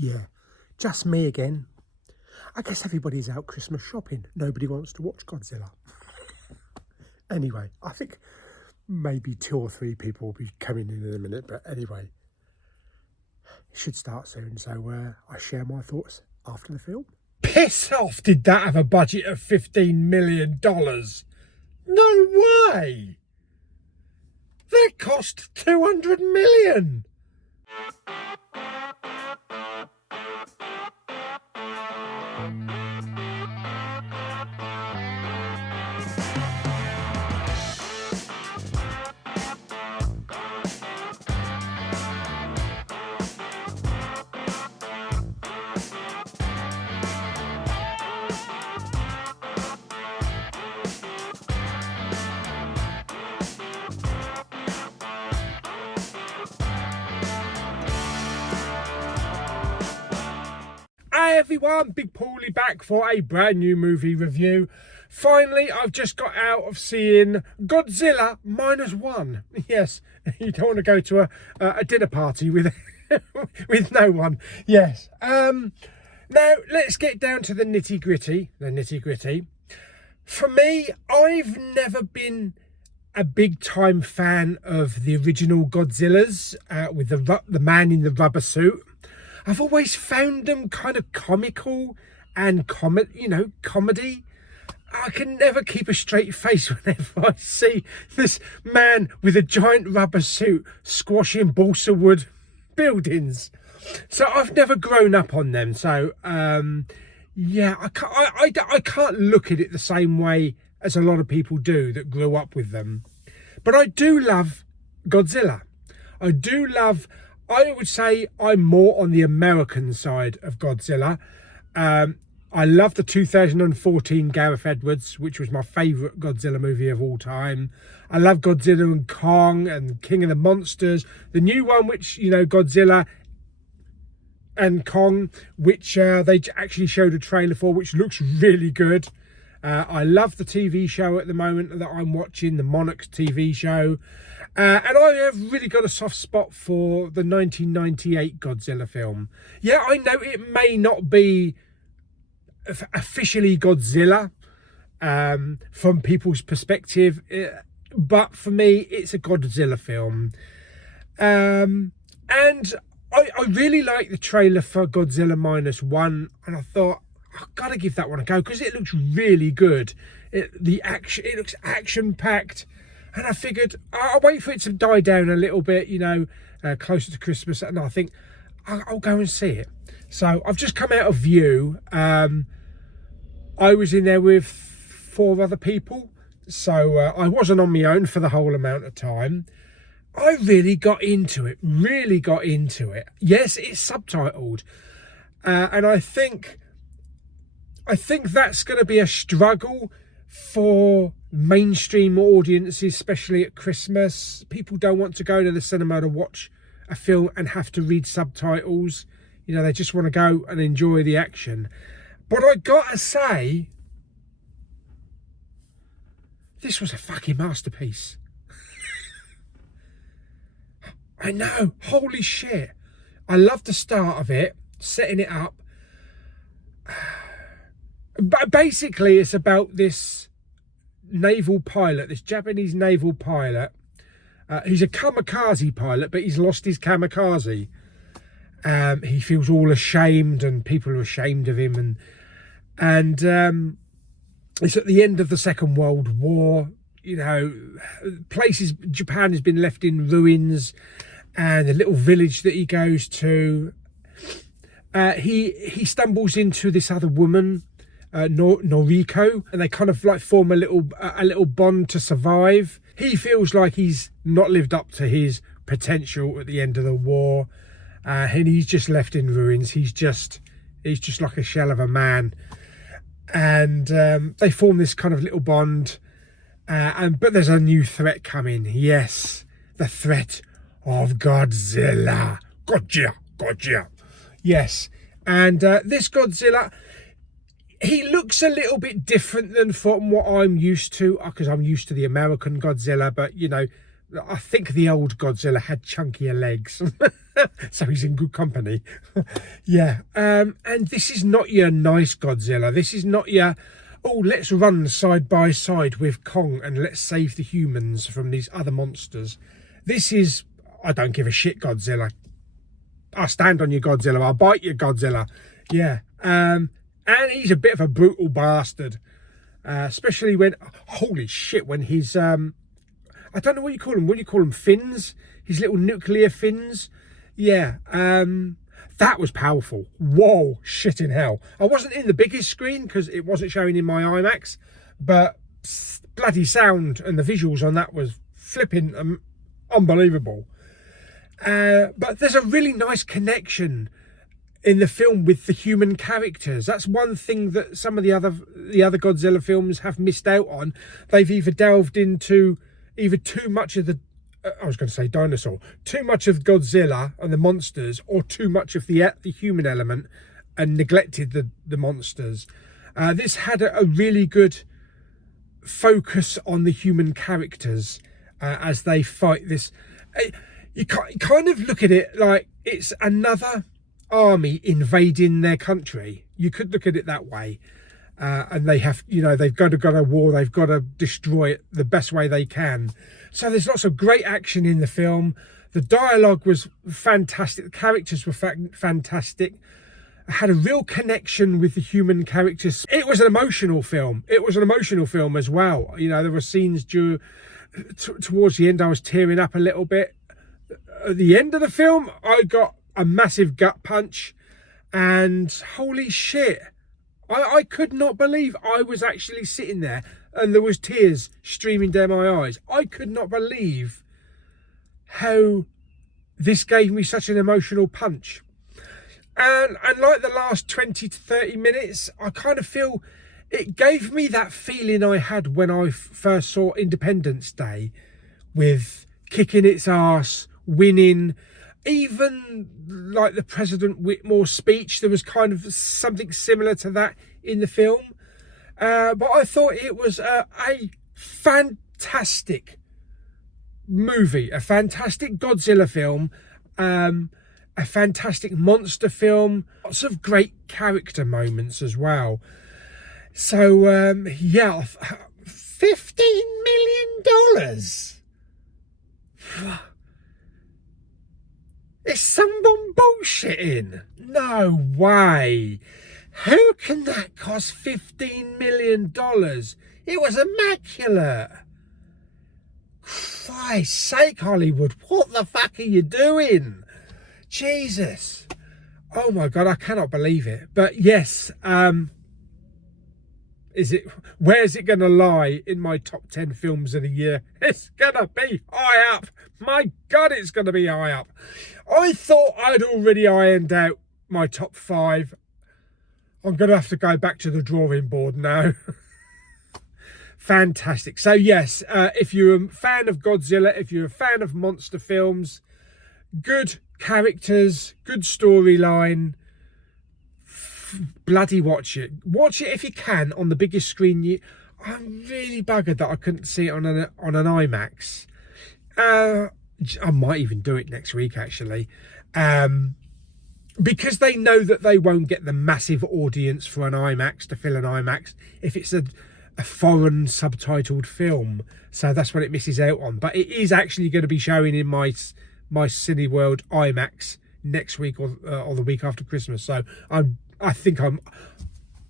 Yeah, just me again. I guess everybody's out Christmas shopping. Nobody wants to watch Godzilla. Anyway, I think maybe 2 or 3 people will be coming in a minute. But anyway, it should start soon. So I share my thoughts after the film. Piss off, did that have a budget of $15 million? No way! That cost $200 million! Hi everyone, Big Pauly back for a brand new movie review. Finally, I've just got out of seeing Godzilla -1. Yes, you don't want to go to a dinner party with with no one. Yes. Now let's get down to the nitty gritty. For me, I've never been a big time fan of the original Godzillas with the man in the rubber suit. I've always found them kind of comical and comedy. I can never keep a straight face whenever I see this man with a giant rubber suit squashing balsa wood buildings. So I've never grown up on them. So yeah, I can't look at it the same way as a lot of people do that grew up with them. But I do love Godzilla. I would say I'm more on the American side of Godzilla. I love the 2014 Gareth Edwards, which was my favourite Godzilla movie of all time. I love Godzilla and Kong and King of the Monsters. The new one, which, Godzilla and Kong, which they actually showed a trailer for, which looks really good. I love the TV show at the moment that I'm watching, the Monarch TV show. And I have really got a soft spot for the 1998 Godzilla film. Yeah, I know it may not be officially Godzilla from people's perspective, but for me, it's a Godzilla film. And I really like the trailer for Godzilla -1, and I thought, I've got to give that one a go because it looks really good. It looks action-packed. And I figured I'll wait for it to die down a little bit, closer to Christmas. And I think I'll go and see it. So I've just come out of View. I was in there with 4 other people. So I wasn't on my own for the whole amount of time. I really got into it. Yes, it's subtitled. And I think that's going to be a struggle for mainstream audiences, especially at Christmas. People don't want to go to the cinema to watch a film and have to read subtitles. They just want to go and enjoy the action. But I gotta say, this was a fucking masterpiece. I know, holy shit. I love the start of it, setting it up. But basically, it's about this naval pilot, this Japanese naval pilot. He's a kamikaze pilot, but he's lost his kamikaze. He feels all ashamed, and people are ashamed of him. And it's at the end of the Second World War. Japan has been left in ruins, and the little village that he goes to, he stumbles into this other woman, Noriko, and they kind of like form a little bond to survive. He feels like he's not lived up to his potential at the end of the war, and he's just left in ruins. He's just like a shell of a man, and they form this kind of little bond. But there's a new threat coming. Yes, the threat of Godzilla. Gotcha. Yes, and this Godzilla, he looks a little bit different than from what I'm used to, because I'm used to the American Godzilla, but I think the old Godzilla had chunkier legs. So he's in good company. Yeah, and this is not your nice Godzilla. This is not your, oh, let's run side by side with Kong and let's save the humans from these other monsters. This is, I don't give a shit Godzilla. I'll stand on your Godzilla. I'll bite your Godzilla. Yeah, and he's a bit of a brutal bastard. Especially when, holy shit, when he's, I don't know what you call them. What do you call them? Fins? His little nuclear fins? Yeah, that was powerful. Whoa, shit in hell. I wasn't in the biggest screen because it wasn't showing in my IMAX, but bloody sound and the visuals on that was flipping unbelievable. But there's a really nice connection in the film with the human characters. That's one thing that some of the other Godzilla films have missed out on. They've either delved into too much of the, I was going to say dinosaur, too much of Godzilla and the monsters, or too much of the human element and neglected the monsters. This had a really good focus on the human characters as they fight this. You kind of look at it like it's another army invading their country. You could look at it that way. And they have, they've got to go to war. They've got to destroy it the best way they can. So there's lots of great action in the film. The dialogue was fantastic. The characters were fantastic. I had a real connection with the human characters. It was an emotional film. It was an emotional film as well. There were scenes towards the end I was tearing up a little bit. At the end of the film, I got a massive gut punch, and holy shit, I could not believe I was actually sitting there and there was tears streaming down my eyes. I could not believe how this gave me such an emotional punch. And like the last 20 to 30 minutes, I kind of feel it gave me that feeling I had when I first saw Independence Day, with kicking its ass, winning. Even like the President Whitmore speech, there was kind of something similar to that in the film. But I thought it was a fantastic movie, a fantastic Godzilla film, a fantastic monster film, lots of great character moments as well. So, yeah, $15 million. Is someone bullshitting? No way. How can that cost $15 million? It was immaculate. Christ's sake, Hollywood, what the fuck are you doing? Jesus. Oh my God, I cannot believe it. But yes, where's it going to lie in my top 10 films of the year? It's going to be high up. My God, it's going to be high up. I thought I'd already ironed out my top 5. I'm going to have to go back to the drawing board now. Fantastic. So yes, if you're a fan of Godzilla, if you're a fan of monster films, good characters, good storyline, bloody watch it. Watch it if you can on the biggest screen. I'm really buggered that I couldn't see it on an IMAX. I might even do it next week, actually, because they know that they won't get the massive audience for an IMAX to fill an IMAX if it's a foreign subtitled film. So that's what it misses out on. But it is actually going to be showing in my Cineworld IMAX next week or the week after Christmas. So I think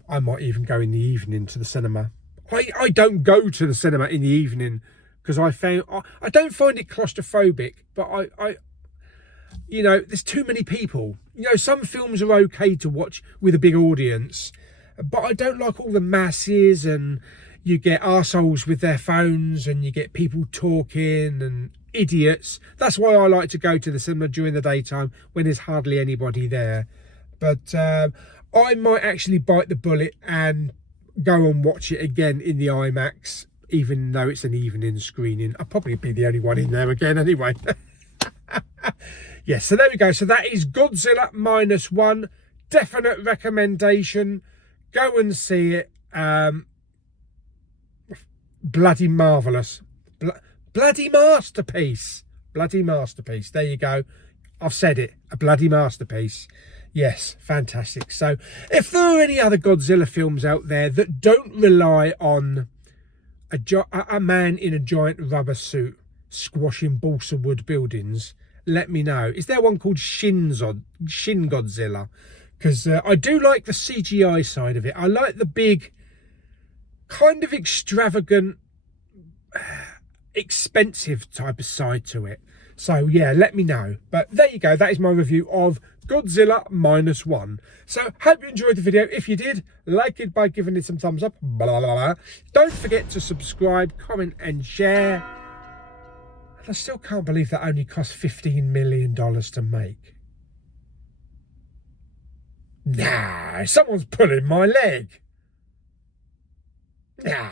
I might even go in the evening to the cinema. I don't go to the cinema in the evening because I don't find it claustrophobic, but I there's too many people. Some films are okay to watch with a big audience, but I don't like all the masses, and you get arseholes with their phones, and you get people talking and idiots. That's why I like to go to the cinema during the daytime when there's hardly anybody there. But I might actually bite the bullet and go and watch it again in the IMAX, even though it's an evening screening. I'll probably be the only one in there again anyway. Yes, so there we go. So that is Godzilla -1. Definite recommendation. Go and see it. Bloody marvellous. Bloody masterpiece. Bloody masterpiece. There you go. I've said it, a bloody masterpiece. Yes, fantastic. So if there are any other Godzilla films out there that don't rely on a man in a giant rubber suit squashing balsa wood buildings, let me know. Is there one called Shin Godzilla? Because I do like the CGI side of it. I like the big, kind of extravagant, expensive type of side to it. So yeah, let me know. But there you go, that is my review of Godzilla -1. So hope you enjoyed the video. If you did, like it by giving it some thumbs up. Blah, blah, blah. Don't forget to subscribe, comment and share. And I still can't believe that only cost $15 million to make. Nah, someone's pulling my leg. Nah.